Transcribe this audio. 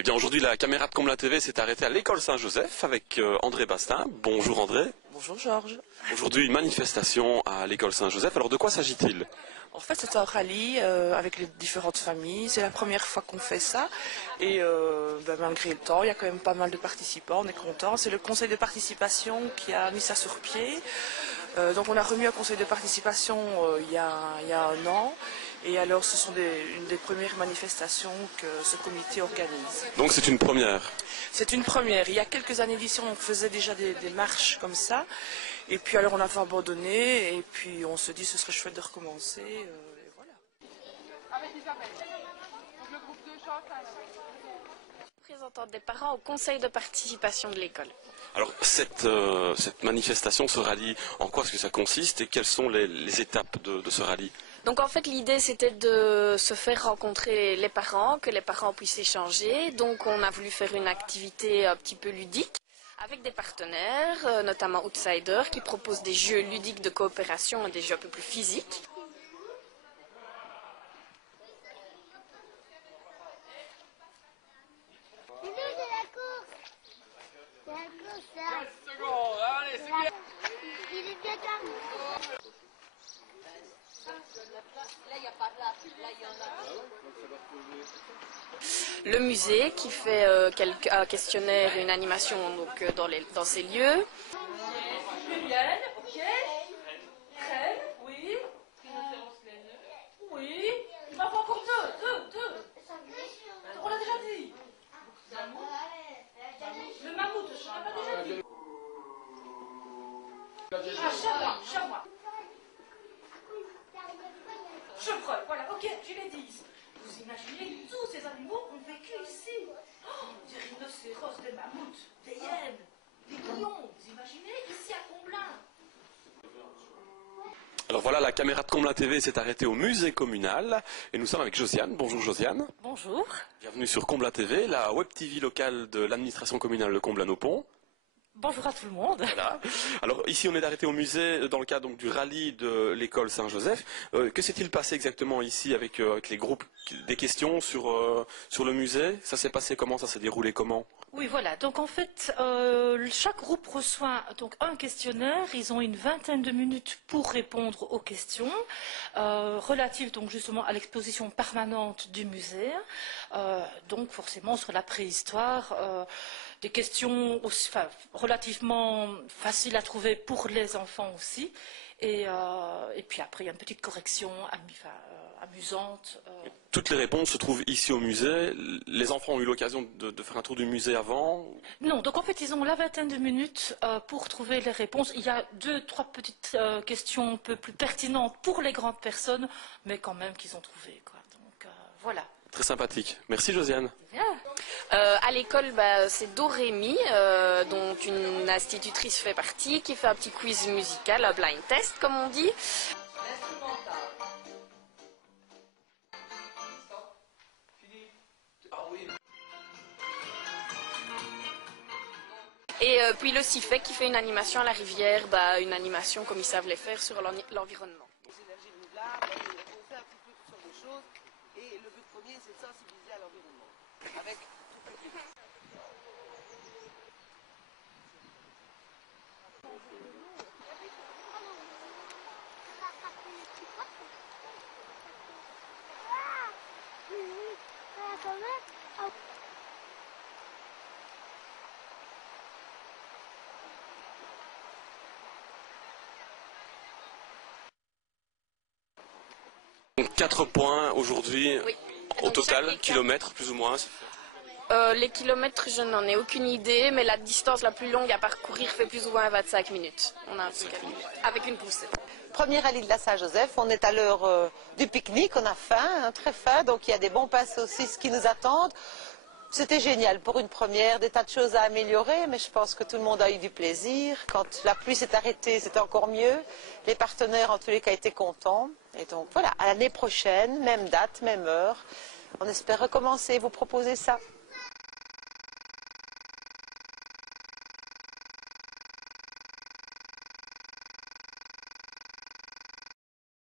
Eh bien aujourd'hui la caméra de Comblain TV s'est arrêtée à l'école Saint-Joseph avec André Bastin. Bonjour André. Bonjour Georges. Aujourd'hui une manifestation à l'école Saint-Joseph. Alors de quoi s'agit-il? En fait c'est un rallye avec les différentes familles. C'est la première fois qu'on fait ça. Et malgré le temps, il y a quand même pas mal de participants. On est content. C'est le conseil de participation qui a mis ça sur pied. Donc on a remis un conseil de participation il y a un an. Et alors ce sont une des premières manifestations que ce comité organise. Donc c'est une première? C'est une première. Il y a quelques années d'ici, on faisait déjà des marches comme ça. Et puis alors on a fait abandonner. Et puis on se dit ce serait chouette de recommencer. Et voilà. Avec Isabelle. Donc le groupe 2 chante. Représentante des parents au conseil de participation de l'école. Alors cette manifestation, ce rallye, en quoi est-ce que ça consiste et quelles sont les étapes de ce rallye? Donc en fait l'idée c'était de se faire rencontrer les parents, que les parents puissent échanger. Donc on a voulu faire une activité un petit peu ludique avec des partenaires, notamment Outsider, qui proposent des jeux ludiques de coopération et des jeux un peu plus physiques. Le musée qui fait un questionnaire et une animation donc, dans ces lieux. Julienne, ok. Reine, oui. Oui. Il m'en faut encore deux. On l'a déjà dit. Le mammouth, je l'ai pas déjà dit. Ah, chamois. Chevreuil, voilà, ok, je l'ai dit. Vous imaginez tous ces animaux ont vécu ici. Oh, des rhinocéros, des mammouths, des hyènes, des lions. Vous imaginez ici à Comblain. Alors voilà, la caméra de Comblain TV s'est arrêtée au musée communal et nous sommes avec Josiane. Bonjour Josiane. Bonjour. Bienvenue sur Comblain TV, la web TV locale de l'administration communale de Comblain-au-Pont. Bonjour à tout le monde. Voilà. Alors ici on est arrêté au musée dans le cadre donc, du rallye de l'école Saint-Joseph. Que s'est-il passé exactement ici avec les groupes? Des questions sur le musée? Ça s'est passé comment? Ça s'est déroulé comment? Oui, voilà. Donc en fait, chaque groupe reçoit donc un questionnaire. Ils ont une vingtaine de minutes pour répondre aux questions relatives donc justement à l'exposition permanente du musée. Donc forcément sur la préhistoire. Des questions aussi, relativement faciles à trouver pour les enfants aussi. Et puis après, il y a une petite correction amusante. Toutes les réponses se trouvent ici au musée. Les enfants ont eu l'occasion de faire un tour du musée avant? Non, donc en fait, ils ont la vingtaine de minutes pour trouver les réponses. Il y a 2-3 petites questions un peu plus pertinentes pour les grandes personnes, mais quand même qu'ils ont trouvées, quoi. Donc voilà. Très sympathique. Merci Josiane. À l'école, c'est Dorémy, dont une institutrice fait partie, qui fait un petit quiz musical, un blind test comme on dit. Et puis le CIFEC qui fait une animation à la rivière, une animation comme ils savent les faire sur l'environnement. Les énergies renouvelables, on fait un petit peu toutes sortes de choses. Et le but premier, c'est de sensibiliser à l'environnement. Avec tout public. Donc 4 points aujourd'hui Oui. au Donc, total, kilomètres plus ou moins. Les kilomètres, je n'en ai aucune idée, mais la distance la plus longue à parcourir fait plus ou moins 25 minutes. On a un truc avec une poussée. Premier rallye de la Saint-Joseph, on est à l'heure du pique-nique, on a faim, hein, très faim, donc il y a des bons pains saucisses qui nous attendent. C'était génial pour une première, des tas de choses à améliorer, mais je pense que tout le monde a eu du plaisir. Quand la pluie s'est arrêtée, c'était encore mieux. Les partenaires, en tous les cas, étaient contents. Et donc voilà, à l'année prochaine, même date, même heure, on espère recommencer, vous proposer ça.